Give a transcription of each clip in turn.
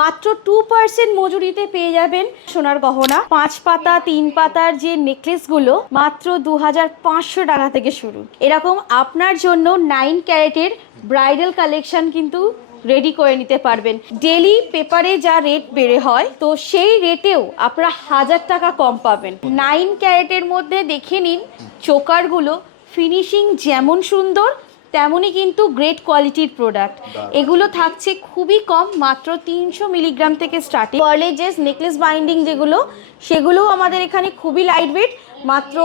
মাত্র 2% মজুরিতে পেয়ে যাবেন সোনার গহনা। 5 পাতা 3 পাতার যে নেকলেসগুলো মাত্র 2500 টাকা থেকে শুরু। এরকম আপনার জন্য 9 ক্যারেটের ব্রাইডাল কালেকশন কিন্তু রেডি করে নিতে পারবেন। ডেলি পেপারে যা রেট বেড়ে হয়, তো সেই রেটেও আপনারা 1000 টাকা কম পাবেন। 9 ক্যারেটের মধ্যে দেখে নিন চোকারগুলো, ফিনিশিং যেমন সুন্দর তেমনই কিন্তু গ্রেট কোয়ালিটির প্রোডাক্ট। এগুলো থাকছে খুবই কম, মাত্র 300 মিলিগ্রাম থেকে স্টার্টিং। পার্লের যে নেকলেস বাইন্ডিং যেগুলো, সেগুলোও আমাদের এখানে খুবই লাইট ওয়েট, মাত্র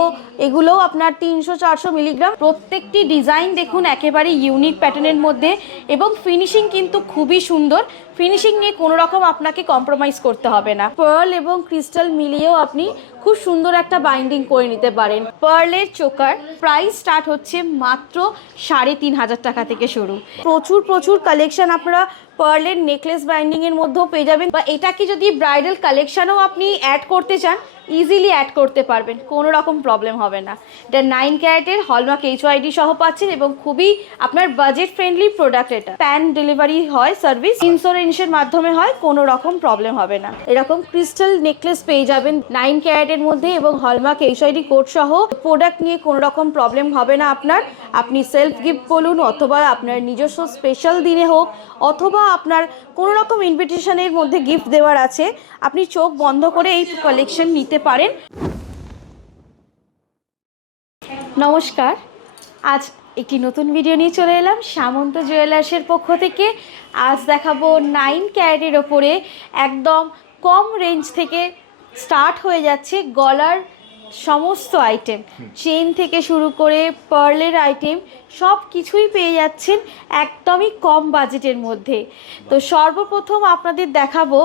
এগুলোও আপনার 300-400 মিলিগ্রাম। প্রত্যেকটি ডিজাইন দেখুন একেবারে ইউনিক প্যাটার্নের মধ্যে, এবং ফিনিশিং কিন্তু খুবই সুন্দর। ফিনিশিং নিয়ে কোনো রকম আপনাকে কম্প্রোমাইজ করতে হবে না। পার্ল এবং ক্রিস্টাল মিলিয়েও আপনি খুব সুন্দর একটা বাইন্ডিং করে নিতে পারেন। পার্লের চোকার প্রাইস স্টার্ট হচ্ছে মাত্র 3500 টাকা থেকে শুরু। প্রচুর প্রচুর কালেকশন আপনারা পার্লের নেকলেস বাইন্ডিংয়ের মধ্যেও পেয়ে যাবেন, বা এটাকে যদি ব্রাইডাল কালেকশানও আপনি অ্যাড করতে চান, ইজিলি অ্যাড করতে পারবেন, কোনো রকম প্রবলেম হবে না। এটা 9 ক্যারেটের হলমার্ক HYD সহ পাচ্ছেন, এবং খুবই আপনার বাজেট ফ্রেন্ডলি প্রোডাক্ট। এটা প্যান ডেলিভারি হয়, সার্ভিস ইন্স্যুরেন্সের মাধ্যমে হয়, কোনো রকম প্রবলেম হবে না। এরকম ক্রিস্টাল নেকলেস পেয়ে যাবেন 9 ক্যারেটের মধ্যে, এবং হলমার্ক HYD কোড সহ। প্রোডাক্ট নিয়ে কোনো রকম প্রবলেম হবে না আপনার। আপনি সেলফ গিফট বলুন, অথবা আপনার নিজস্ব স্পেশাল দিনে হোক, অথবা আপনার কোনো রকম ইনভিটেশনের মধ্যে গিফট দেওয়ার আছে, আপনি চোখ বন্ধ করে এই কালেকশন নিতে পারেন। নমস্কার, আজ একটি নতুন ভিডিও নিয়ে চলে এলাম সামন্ত জুয়েলার্সের পক্ষ থেকে। আজ দেখাবো 9 ক্যারেটের ওপরে একদম কম রেঞ্জ থেকে স্টার্ট হয়ে যাচ্ছে গলার সমস্ত আইটেম, চেন থেকে শুরু করে পার্লের আইটেম সব কিছুই পেয়ে যাচ্ছেন একদমই কম বাজেটের মধ্যে। তো সর্বপ্রথম আপনাদের দেখাবো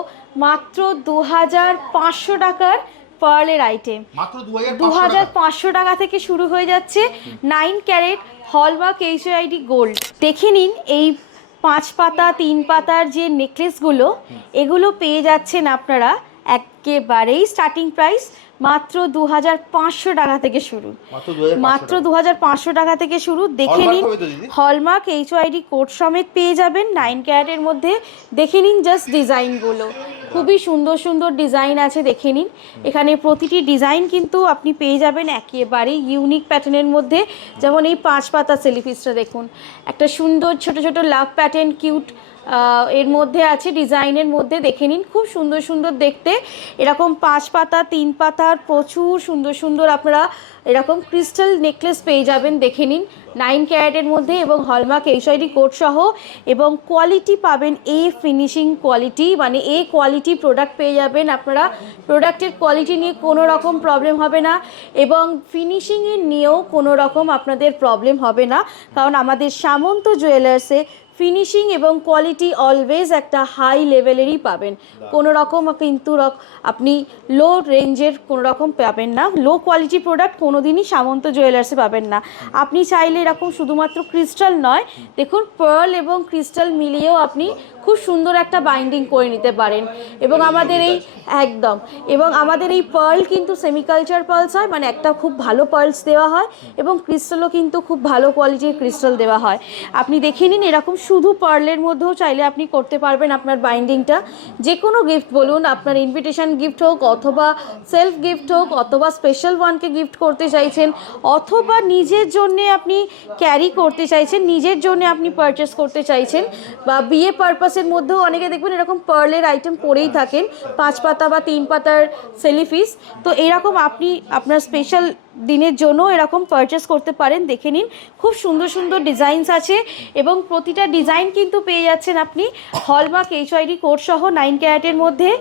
মাত্র 2500 টাকার পার্লের আইটেম। মাত্র 2500 টাকা থেকে শুরু হয়ে যাচ্ছে 9 ক্যারেট হলমার্ক HYD গোল্ড। দেখে নিন এই 5 পাতা 3 পাতার যে নেকলেসগুলো, এগুলো পেয়ে যাচ্ছেন আপনারা একেবারেই স্টার্টিং প্রাইস মাত্র 2500 টাকা থেকে শুরু। মাত্র 2500 টাকা থেকে শুরু। দেখে নিন হলমার্ক HYD কোড সমেত পেয়ে যাবেন 9 ক্যারেটের মধ্যে। দেখে নিন জাস্ট ডিজাইনগুলো, খুবই সুন্দর সুন্দর ডিজাইন আছে। দেখে নিন এখানে প্রতিটি ডিজাইন কিন্তু আপনি পেয়ে যাবেন একেবারেই ইউনিক প্যাটার্নের মধ্যে। যেমন এই 5 পাতা সেলিপিসটা দেখুন, একটা সুন্দর ছোট ছোট লাভ প্যাটার্ন কিউট এর মধ্যে আছে, ডিজাইনের মধ্যে। দেখে নিন খুব সুন্দর সুন্দর দেখতে। এরকম 5 পাতা 3 পাতার প্রচুর সুন্দর সুন্দর আপনারা এরকম ক্রিস্টাল নেকলেস পেয়ে যাবেন। দেখে নিন 9 ক্যারেটের মধ্যে, এবং হলমার্ক HYD কোড সহ, এবং কোয়ালিটি পাবেন এ ফিনিশিং কোয়ালিটি, মানে এ কোয়ালিটি প্রোডাক্ট পেয়ে যাবেন আপনারা। প্রোডাক্টের কোয়ালিটি নিয়ে কোনো রকম প্রবলেম হবে না, এবং ফিনিশিংয়ের নিয়েও কোনো রকম আপনাদের প্রবলেম হবে না, কারণ আমাদের সামন্ত জুয়েলার্সে ফিনিশিং এবং কোয়ালিটি অলওয়েজ একটা হাই লেভেলেরই পাবেন। কোনো রকম কিন্তু আপনি লো রেঞ্জের কোনো রকম পাবেন না, লো কোয়ালিটি প্রোডাক্ট কোনো দিনই সামন্ত জুয়েলার্সে পাবেন না। আপনি চাইলে এরকম শুধুমাত্র ক্রিস্টাল নয়, দেখুন পার্ল এবং ক্রিস্টাল মিলিয়েও আপনি খুব সুন্দর একটা বাইন্ডিং করে নিতে পারেন। এবং আমাদের এই একদম, এবং আমাদের এই পার্ল কিন্তু সেমিকালচার পার্লস হয়, মানে একটা খুব ভালো পার্লস দেওয়া হয়, এবং ক্রিস্টালও কিন্তু খুব ভালো কোয়ালিটির ক্রিস্টাল দেওয়া হয়। আপনি দেখে নিন এরকম শুধু পার্লের মধ্যেও চাইলে আপনি করতে পারবেন আপনার বাইন্ডিংটা। যে কোনো গিফট বলুন, আপনার ইনভিটেশন গিফট হোক, অথবা সেলফ গিফট হোক, অথবা স্পেশাল ওয়ানকে গিফট করতে চাইছেন, অথবা নিজের জন্যে আপনি ক্যারি করতে চাইছেন, নিজের জন্য আপনি পারচেস করতে চাইছেন, বা বিয়ে পারপাসের মধ্যেও অনেকে দেখবেন এরকম পার্লের আইটেম পরেই থাকেন, 5 পাতা বা 3 পাতার সেলিফিস। তো এরকম আপনি আপনার স্পেশাল দিনের জন্য এরকম পারচেস করতে পারেন। দেখে নিন খুব সুন্দর সুন্দর ডিজাইনস আছে, এবং প্রতিটা ডিজাইন কিন্তু পেয়ে যাচ্ছেন আপনি হলমার্ক HYD কোড সহ 9 ক্যারেটের মধ্যে,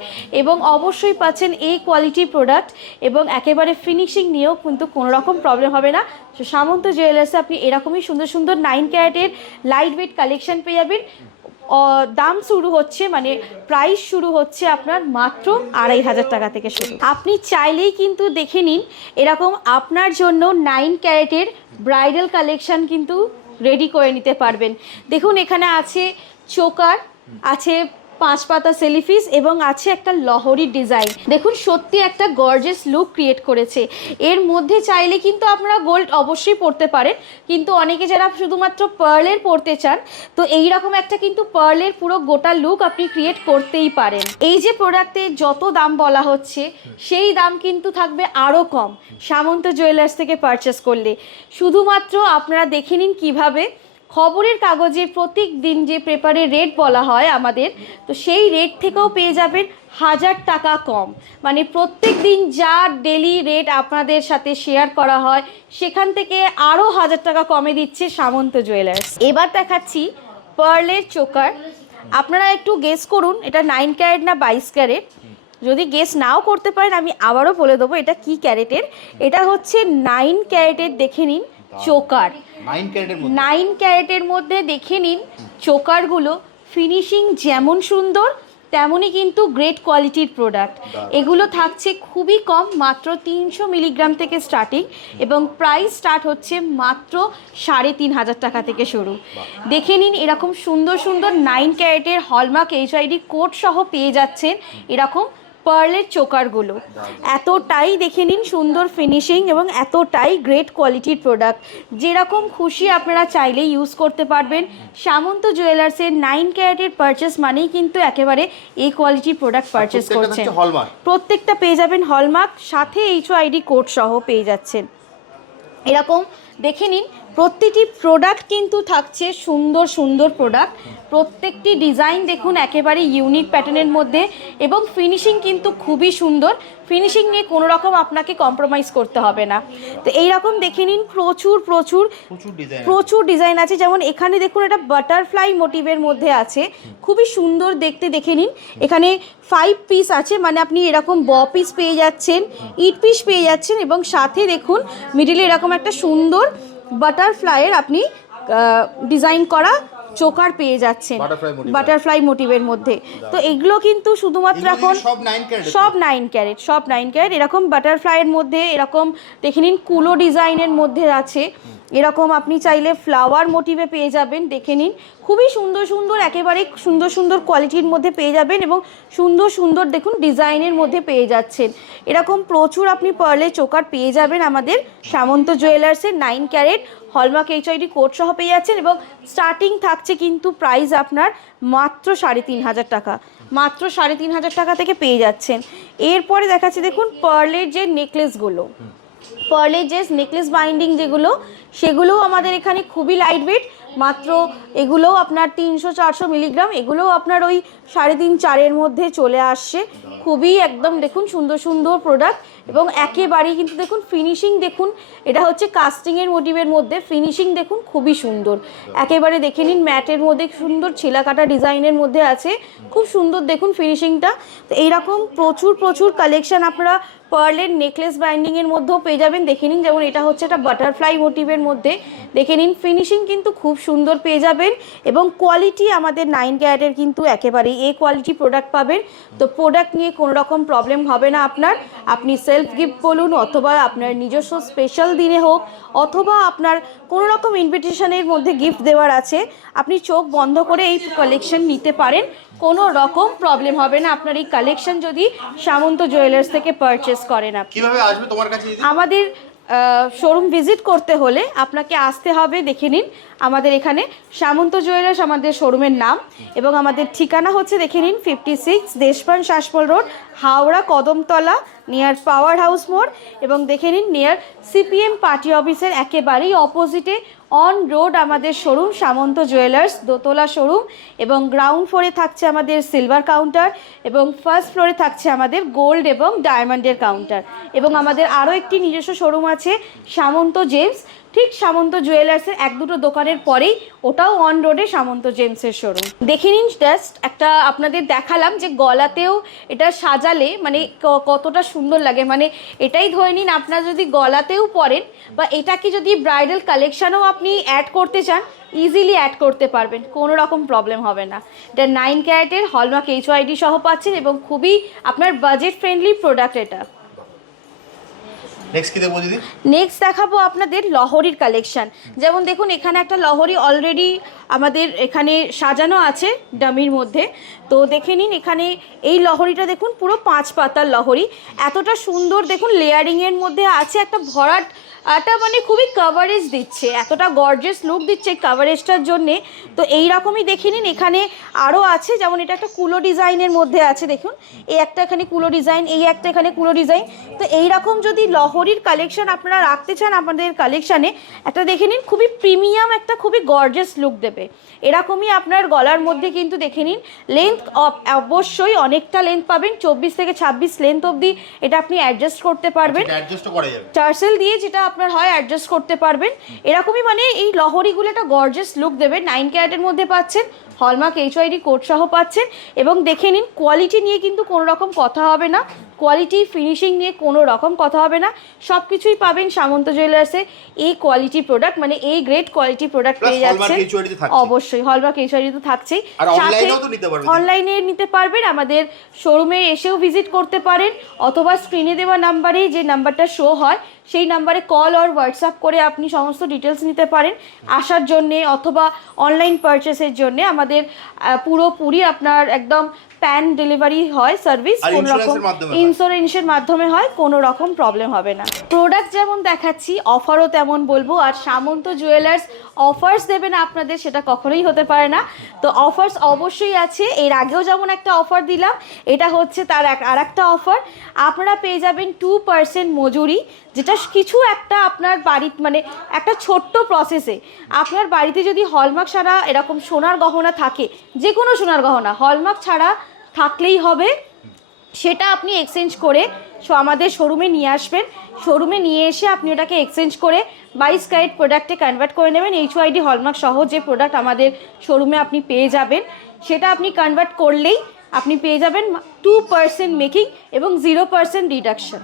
এবং অবশ্যই পাচ্ছেন এই কোয়ালিটি প্রোডাক্ট, এবং একেবারে ফিনিশিং নিয়েও কিন্তু কোনো রকম প্রবলেম হবে না। তো সামন্ত জুয়েলার্সে আপনি এরকমই সুন্দর সুন্দর 9 ক্যারেটের লাইট ওয়েট কালেকশন পেয়ে যাবেন। দাম শুরু হচ্ছে, মানে প্রাইস শুরু হচ্ছে আপনার মাত্র 2500 টাকা থেকে শুরু। আপনি চাইলেই কিন্তু দেখে নিন এরকম আপনার জন্য 9 ক্যারেটের ব্রাইডাল কালেকশন কিন্তু রেডি করে নিতে পারবেন। দেখুন এখানে আছে চোকার, আছে 5 পাতা সেলিফিস এবং আছে একটা লহরি ডিজাইন। দেখুন সত্যি একটা গর্জিয়াস লুক ক্রিয়েট করেছে। এর মধ্যে চাইলে কিন্তু আপনারা গোল্ড অবশ্যই পরতে পারেন, কিন্তু অনেকে যারা শুধুমাত্র পার্লের পরতে চান তো এই রকম একটা কিন্তু পার্লের পুরো গোটা লুক আপনি ক্রিয়েট করতেই পারেন। এই যে প্রোডাক্টের যত দাম বলা হচ্ছে সেই দাম কিন্তু থাকবে আরও কম সামন্ত জুয়েলার্স থেকে পারচেস করলে। শুধুমাত্র আপনারা দেখে নিন কীভাবে খবরের কাগজে প্রত্যেক দিন যে পেপারের রেট বলা হয় আমাদের, তো সেই রেট থেকেও পেয়ে যাবেন 1000 টাকা কম। মানে প্রত্যেক দিন যা ডেলি রেট আপনাদের সাথে শেয়ার করা হয় সেখান থেকে আরও 1000 টাকা কমে দিচ্ছে সামন্ত জুয়েলার্স। এবার দেখাচ্ছি পার্লের চোকার। আপনারা একটু গেস করুন এটা 9 ক্যারেট না 22 ক্যারেট। যদি গেস নাও করতে পারেন আমি আবারও বলে দেবো এটা কি ক্যারেটের। এটা হচ্ছে 9 ক্যারেটের, দেখে নিন চোকার। 9 ক্যারেটের মধ্যে দেখে নিন চোকারগুলো ফিনিশিং যেমন সুন্দর তেমনই কিন্তু গ্রেট কোয়ালিটির প্রোডাক্ট। এগুলো থাকছে খুবই কম, মাত্র 300 মিলিগ্রাম থেকে স্টার্টিং এবং প্রাইস স্টার্ট হচ্ছে মাত্র 3500 টাকা থেকে শুরু। দেখে নিন এরকম সুন্দর সুন্দর 9 ক্যারেটের হলমার্ক এইচআইডি কোড সহ পেয়ে যাচ্ছেন এরকম পার্লের চোকারগুলো। এতটাই দেখে নিন সুন্দর ফিনিশিং এবং এতটাই গ্রেট কোয়ালিটির প্রোডাক্ট, যেরকম খুশি আপনারা চাইলেই ইউজ করতে পারবেন। সামন্ত জুয়েলার্সের 9 ক্যারেটের পারচেস মানেই কিন্তু একেবারে এই কোয়ালিটির প্রোডাক্ট পারচেস করছেন। প্রত্যেকটা পেয়ে যাবেন হলমার্ক, সাথে এইচআইডি কোড সহ পেয়ে যাচ্ছেন। এরকম দেখে নিন প্রতিটি প্রোডাক্ট কিন্তু থাকছে সুন্দর সুন্দর প্রোডাক্ট। প্রত্যেকটি ডিজাইন দেখুন একেবারে ইউনিক প্যাটার্নের মধ্যে এবং ফিনিশিং কিন্তু খুবই সুন্দর। ফিনিশিং নিয়ে কোনো রকম আপনাকে কম্প্রোমাইজ করতে হবে না। তো এইরকম দেখে নিন প্রচুর প্রচুর প্রচুর ডিজাইন আছে। যেমন এখানে দেখুন একটা বাটারফ্লাই মোটিভের মধ্যে আছে, খুবই সুন্দর দেখতে। দেখে নিন এখানে 5 পিস আছে, মানে আপনি এরকম পিস পেয়ে যাচ্ছেন, ইট পিস পেয়ে যাচ্ছেন এবং সাথে দেখুন মিডিলে এরকম একটা সুন্দর বাটারফ্লাইয়ের আপনি ডিজাইন করা চোকার পেয়ে যাচ্ছেন বাটারফ্লাই মোটিভের মধ্যে। তো এগুলো কিন্তু শুধুমাত্র এখন সব 9 ক্যারেট এরকম বাটারফ্লাইয়ের মধ্যে এরকম দেখে নিন কুলো ডিজাইনের মধ্যে আছে। এরকম আপনি চাইলে ফ্লাওয়ার মোটিভে পেয়ে যাবেন। দেখে নিন খুবই সুন্দর সুন্দর একেবারে সুন্দর সুন্দর কোয়ালিটির মধ্যে পেয়ে যাবেন এবং সুন্দর সুন্দর দেখুন ডিজাইনের মধ্যে পেয়ে যাচ্ছেন। এরকম প্রচুর আপনি পার্লের চোকার পেয়ে যাবেন আমাদের সামন্ত জুয়েলার্সের 9 ক্যারেট হলমার্ক এইচআইডি কোড সহ পেয়ে যাচ্ছেন এবং স্টার্টিং থাকছে কিন্তু প্রাইস আপনার মাত্র 3500 টাকা, মাত্র 3500 টাকা থেকে পেয়ে যাচ্ছেন। এরপরে দেখাচ্ছি দেখুন পার্লের যে নেকলেসগুলো, পার্লের যে নেকলেস বাইন্ডিং যেগুলো সেগুলোও আমাদের এখানে খুবই লাইট ওয়েট। মাত্র এগুলোও আপনার 300-400 মিলিগ্রাম, এগুলোও আপনার ওই 3.5-4-এর মধ্যে চলে আসছে। খুবই একদম দেখুন সুন্দর সুন্দর প্রোডাক্ট এবং একেবারেই কিন্তু দেখুন ফিনিশিং দেখুন, এটা হচ্ছে কাস্টিংয়ের মোটিভের মধ্যে ফিনিশিং দেখুন খুবই সুন্দর। একেবারে দেখে নিন ম্যাটের মধ্যে সুন্দর ছিলা কাটা ডিজাইনের মধ্যে আছে, খুব সুন্দর দেখুন ফিনিশিংটা। তো এইরকম প্রচুর প্রচুর কালেকশান আপনারা পার্লের নেকলেস বাইন্ডিংয়ের মধ্যেও পেয়ে যাবেন। দেখে নিন যেমন এটা হচ্ছে একটা বাটারফ্লাই মোটিভের মধ্যে, দেখে নিন ফিনিশিং কিন্তু খুব সুন্দর পেয়ে যাবেন এবং কোয়ালিটি আমাদের 9 ক্যারেটের কিন্তু একেবারেই এই কোয়ালিটি প্রোডাক্ট পাবেন। তো প্রোডাক্ট নিয়ে কোনো রকম প্রবলেম হবে না আপনার। আপনি সেলফ গিফট বলুন অথবা আপনার নিজস্ব স্পেশাল দিনে হোক অথবা আপনার কোনো রকম ইনভিটেশনের মধ্যে গিফট দেওয়ার আছে, আপনি চোখ বন্ধ করে এই কালেকশন নিতে পারেন, কোনো রকম প্রবলেম হবে না আপনার এই কালেকশন যদি সামন্ত জুয়েলার্স থেকে পারচেস করেন। আপনি কিভাবে আসবে তোমার কাছে? আমাদের শোরুম ভিজিট করতে হলে আপনাকে আসতে হবে। দেখে নিন আমাদের এখানে সামন্ত জুয়েলার্স আমাদের শোরুমের নাম এবং আমাদের ঠিকানা হচ্ছে দেখে নিন 56 Deshpran Sasmal road, Howrah Kadamtala, near power house মোড় এবং দেখে নিন নিয়ার সিপিএম পার্টি অফিসের একেবারেই অপোজিটে অন রোড আমাদের শোরুম সামন্ত জুয়েলার্স দোতলা শোরুম এবং গ্রাউন্ড ফ্লোরে থাকছে আমাদের সিলভার কাউন্টার এবং ফার্স্ট ফ্লোরে থাকছে আমাদের গোল্ড এবং ডায়মন্ডের কাউন্টার এবং আমাদের আরও একটি নিজস্ব শোরুম আছে সামন্ত জেমস, ঠিক সামন্ত জুয়েলার্সের 1-2 দোকানের পরেই ওটাও অন রোডে সামন্ত জেমসের শোরুম। দেখে নিন জাস্ট একটা আপনাদের দেখালাম যে গলাতেও এটা সাজালে মানে কতটা সুন্দর লাগে। মানে এটাই ধরে নিন আপনারা যদি গলাতেও পরেন বা এটাকে যদি ব্রাইডাল কালেকশানও আপনি অ্যাড করতে চান ইজিলি অ্যাড করতে পারবেন, কোনো রকম প্রবলেম হবে না। এটা 9 ক্যারেটের হলমার্ক এইচআইডি সহ পাচ্ছেন এবং খুবই আপনার বাজেট ফ্রেন্ডলি প্রোডাক্ট এটা। নেক্সট কি দেখবো দিদি? নেক্সট দেখাবো আপনাদের লহরির কালেকশন। যেমন দেখুন এখানে একটা লহরি অলরেডি আমাদের এখানে সাজানো আছে ডামির মধ্যে। তো দেখে নিন এখানে এই লহরিটা দেখুন পুরো 5 পাতার লহরি, এতটা সুন্দর দেখুন লেয়ারিংয়ের মধ্যে আছে, একটা ভরাট এটা মানে খুবই কাভারেজ দিচ্ছে, এতটা গর্জিয়াস লুক দিচ্ছে কাভারেজটার জন্যে। তো এই রকমই দেখে নিন এখানে আরও আছে, যেমন এটা একটা কুলো ডিজাইনের মধ্যে আছে দেখুন, এই একটা এখানে কুলো ডিজাইন, এই একটা এখানে কুলো ডিজাইন। তো এই রকম যদি লহরির কালেকশন আপনারা রাখতে চান আপনাদের কালেকশানে, একটা দেখে নিন খুবই প্রিমিয়াম একটা খুবই গর্জিয়াস লুক দেবে। এরকমই আপনার গলার মধ্যে কিন্তু দেখে নিন লেন্থ অবশ্যই অনেকটা লেন্থ পাবেন, 24 থেকে 26 লেন্থ অবধি এটা আপনি অ্যাডজাস্ট করতে পারবেন, টার্সেল দিয়ে যেটা আপনার হয় অ্যাডজাস্ট করতে পারবেন। এরকমই মানে এই লহরিগুলো একটা গর্জিয়াস লুক দেবে। 9 ক্যারেটের মধ্যে পাচ্ছেন, হলমার্ক HYD কোড সহ পাচ্ছেন। এবং দেখে নিন কোয়ালিটি নিয়ে কিন্তু কোনো রকম কথা হবে না, কোয়ালিটি ফিনিশিং নিয়ে কোনো রকম কথা হবে না, সব কিছুই পাবেন সামন্ত জুয়েলার্সে। এই কোয়ালিটি প্রোডাক্ট মানে এই গ্রেট কোয়ালিটি প্রোডাক্ট পেয়ে যাচ্ছেন। অবশ্যই হলমার্ক HYD তো থাকছেই, অনলাইনে নিতে পারবেন, আমাদের শোরুমে এসেও ভিজিট করতে পারেন, অথবা স্ক্রিনে দেওয়া নাম্বারে যে নাম্বারটা শো হয় সেই নাম্বারে কল আর হোয়াটসঅ্যাপ করে আপনি সমস্ত ডিটেলস নিতে পারেন আসার জন্যে, অথবা অনলাইন পারচেসের জন্যে। আমাদের পুরোপুরি আপনার একদম প্যান ডেলিভারি হয় সার্ভিস, কোনো রকম ইন্স্যুরেন্সের মাধ্যমে হয়, কোনো রকম প্রবলেম হবে না। প্রোডাক্ট যেমন দেখাচ্ছি অফারও তেমন বলবো, আর সামন্ত জুয়েলার্স অফার্স দেবে না আপনাদের সেটা কখনোই হতে পারে না। তো অফার্স অবশ্যই আছে, এর আগেও যেমন একটা অফার দিলাম, এটা হচ্ছে তার আর একটা অফার। আপনারা পেয়ে যাবেন 2% মজুরি, যেটা কিছু একটা আপনার বাড়িতে মানে একটা ছোট্ট প্রসেসে আপনার বাড়িতে যদি হলমার্ক ছাড়া এরকম সোনার গহনা থাকে, যে কোনো সোনার গহনা হলমার্ক ছাড়া থাকলেই হবে, সেটা আপনি এক্সচেঞ্জ করে আমাদের শোরুমে নিয়ে আসবেন। শোরুমে নিয়ে এসে আপনি ওটাকে এক্সচেঞ্জ করে 22 ক্যারেট প্রোডাক্টে কনভার্ট করে নেবেন। HYD হলমার্ক সহ যে প্রোডাক্ট আমাদের শোরুমে আপনি পেয়ে যাবেন, সেটা আপনি কনভার্ট করলেই আপনি পেয়ে যাবেন 2% মেকিং এবং 0% ডিডাকশন।